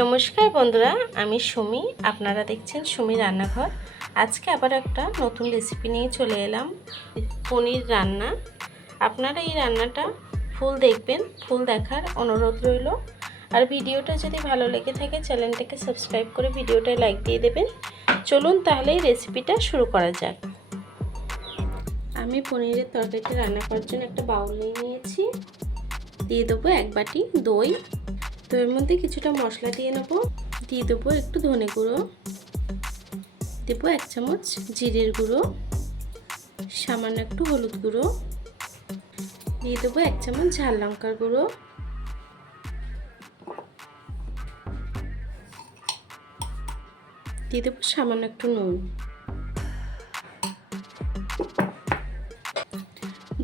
নমস্কার বন্ধুরা, আমি সুমি। আপনারা দেখছেন সুমি রান্নাঘর। আজকে আবার একটা নতুন রেসিপি নিয়ে চলে এলাম, পনির রান্না। আপনারা এই রান্নাটা ফুল দেখবেন, ফুল দেখার অনুরোধ রইল। আর ভিডিওটা যদি ভালো লেগে থাকে চ্যানেলটাকে সাবস্ক্রাইব করে ভিডিওটায় লাইক দিয়ে দেবেন। চলুন তাহলে এই রেসিপিটা শুরু করা যাক। আমি পনিরের তরকারিটা রান্না করার জন্য একটা বাউল নিয়ে নিয়েছি। দিয়ে দেবো 1 বাটি দই। তো এর মধ্যে কিছুটা মশলা দিয়ে নেব। দিয়ে দেবো একটু ধনে গুঁড়ো, দেবো 1 চামচ জিরের গুঁড়ো, সামান্য একটু হলুদ গুঁড়ো, দিয়ে দেবো 1 চামচ ঝাল লঙ্কার গুঁড়ো, দিয়ে দেবো সামান্য একটু নুন।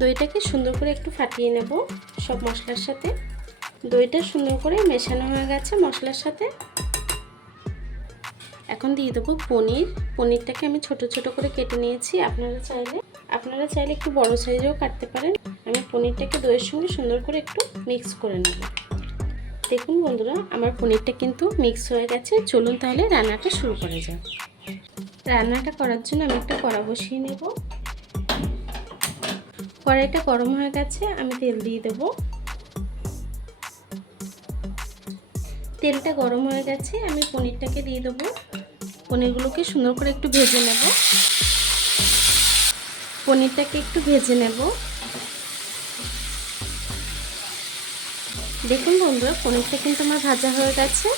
দইটাকে সুন্দর করে একটু ফাটিয়ে নেব সব মশলার সাথে। দইটা সুন্দর করে মেশানো হয়ে গেছে মশলার সাথে। এখন দিয়ে দেবো পনিরটাকে আমি ছোট ছোট করে কেটে নিয়েছি। আপনারা চাইলে একটু বড় সাইজেও কাটতে পারেন। আমি পনিরটাকে দইয়ের সঙ্গে সুন্দর করে একটু মিক্স করে নেব। দেখুন বন্ধুরা, আমার পনিরটা কিন্তু মিক্স হয়ে গেছে। চলুন তাহলে রান্নাটা শুরু করা যাক। রান্নাটা করার জন্য আমি একটা কড়া বসিয়ে নেব। কড়াইটা গরম হয়ে গেছে, আমি তেল দিয়ে দেব। তেলটা গরম হয়ে গেছে, আমি পনিরটাকে দিয়ে দেবো। পনিরগুলোকে সুন্দর করে একটু ভেজে নেব। পনিরটাকে একটু ভেজে নেব। দেখুন বন্ধুরা, পনিরটা কিন্তু আমার ভাজা হয়ে গেছে।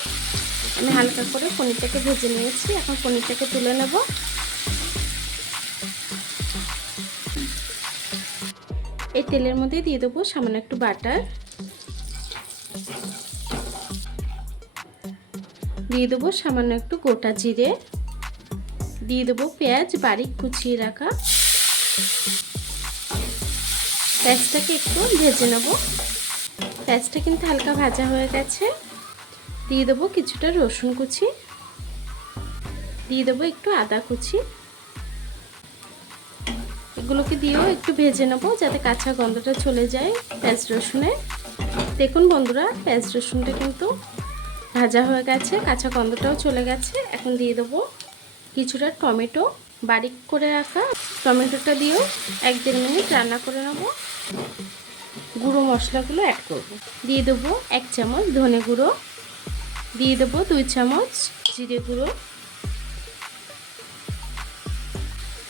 আমি হালকা করে পনিরটাকে ভেজে নিয়েছি। এখন পনিরটাকে তুলে নেব। এই তেলের মধ্যে দিয়ে দেবো সামান্য একটু বাটার, দিয়ে দেবো সামান্য একটু গোটা জিরে, দিয়ে দেবো পেঁয়াজ বারিক কুচিয়ে রাখা। পেঁয়াজটাকে একটু ভেজে নেব। পেঁয়াজটা কিন্তু হালকা ভাজা হয়ে গেছে। দিয়ে দেবো কিছুটা রসুন কুচি, দিয়ে দেবো একটু আদা কুচি। এগুলোকে দিয়েও একটু ভেজে নেব যাতে কাঁচা গন্ধটা চলে যায় পেঁয়াজ রসুনের। দেখুন বন্ধুরা, পেঁয়াজ রসুনটা কিন্তু ভাজা হয়ে গেছে, কাঁচা গন্ধটাও চলে গেছে। এখন দিয়ে দেবো কিছুটা টমেটো বারিক করে রাখা। টমেটোটা দিয়েও 1-1.5 মিনিট রান্না করে নেব। গুঁড়ো মশলাগুলো অ্যাড করব। দিয়ে দেবো 1 চামচ ধনে গুঁড়ো, দিয়ে দেবো 2 চামচ জিরে গুঁড়ো,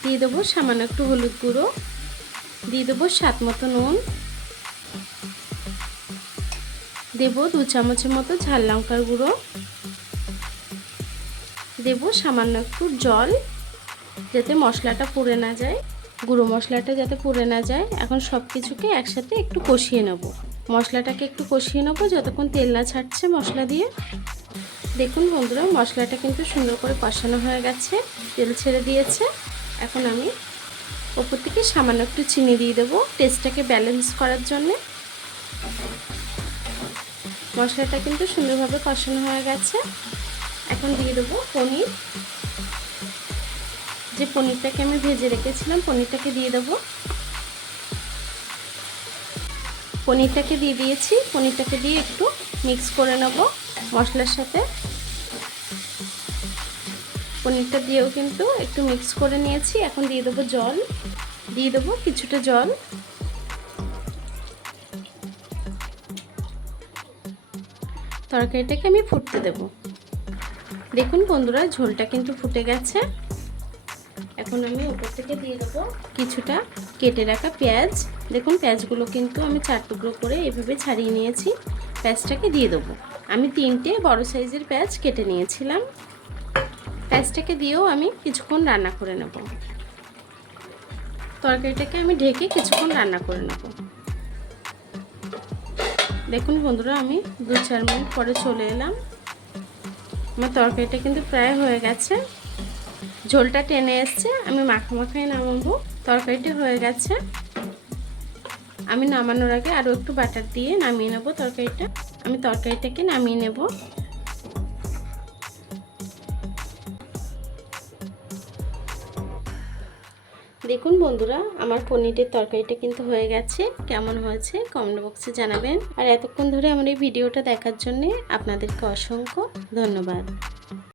দিয়ে দেবো সামান্য একটু হলুদ গুঁড়ো, দিয়ে দেবো স্বাদ মতো নুন, দেবো 2 চামচের মতো ঝাল লঙ্কার গুঁড়ো, দেবো সামান্য একটু জল যাতে মশলাটা পুড়ে না যায়, গুঁড়ো মশলাটা যাতে পুড়ে না যায়। এখন সব কিছুকে একসাথে একটু কষিয়ে নেব। মশলাটাকে একটু কষিয়ে নেব যতক্ষণ তেল না ছাড়ছে মশলা দিয়ে। দেখুন বন্ধুরা, মশলাটা কিন্তু সুন্দর করে কষানো হয়ে গেছে, তেল ছেড়ে দিয়েছে। এখন আমি ওপর থেকে সামান্য একটু চিনি দিয়ে দেবো টেস্টটাকে ব্যালেন্স করার জন্য। মশলাটা কিন্তু সুন্দরভাবে কষানো হয়ে গেছে। এখন দিয়ে দেবো পনির। যে পনিরটাকে আমি ভেজে রেখেছিলাম পনিরটাকে দিয়ে দেবো। পনিরটাকে দিয়ে দিয়েছি। পনিরটাকে দিয়ে একটু মিক্স করে নেব মশলার সাথে। পনিরটা দিয়েও কিন্তু একটু মিক্স করে নিয়েছি। এখন দিয়ে দেবো জল, দিয়ে দেবো কিছুটা জল। তরকারিটাকে আমি ফুটতে দেব। দেখুন বন্ধুরা, ঝোলটা কিন্তু ফুটে গেছে। এখন আমি উপর থেকে দিয়ে দেবো কিছুটা কেটে রাখা পেঁয়াজ। দেখুন পেঁয়াজগুলো কিন্তু আমি 4 টুকরো করে এভাবে ছাড়িয়ে নিয়েছি। পেঁয়াজটাকে দিয়ে দেবো। আমি 3টে বড় সাইজের পেঁয়াজ কেটে নিয়েছিলাম। পেঁয়াজটাকে দিয়েও আমি কিছুক্ষণ রান্না করে নেব। তরকারিটাকে আমি ঢেকে কিছুক্ষণ রান্না করে নেব। দেখুন বন্ধুরা, আমি 2-4 মিনিট পরে চলে এলাম। আমার তরকারিটা কিন্তু প্রায় হয়ে গেছে, ঝোলটা টেনে এসছে। আমি মাখামাখাই নামাবো। তরকারিটা হয়ে গেছে। আমি নামানোর আগে আরও একটু বাটার দিয়ে নামিয়ে নেব তরকারিটা। আমি তরকারিটাকে নামিয়ে নেব। দেখুন বন্ধুরা, আমার পনিরের তরকারিটা কিন্তু হয়ে গেছে। কেমন হয়েছে কমেন্ট বক্সে জানাবেন। আর এতক্ষণ ধরে আমার এই ভিডিওটা দেখার জন্য আপনাদেরকে অসংখ্য ধন্যবাদ।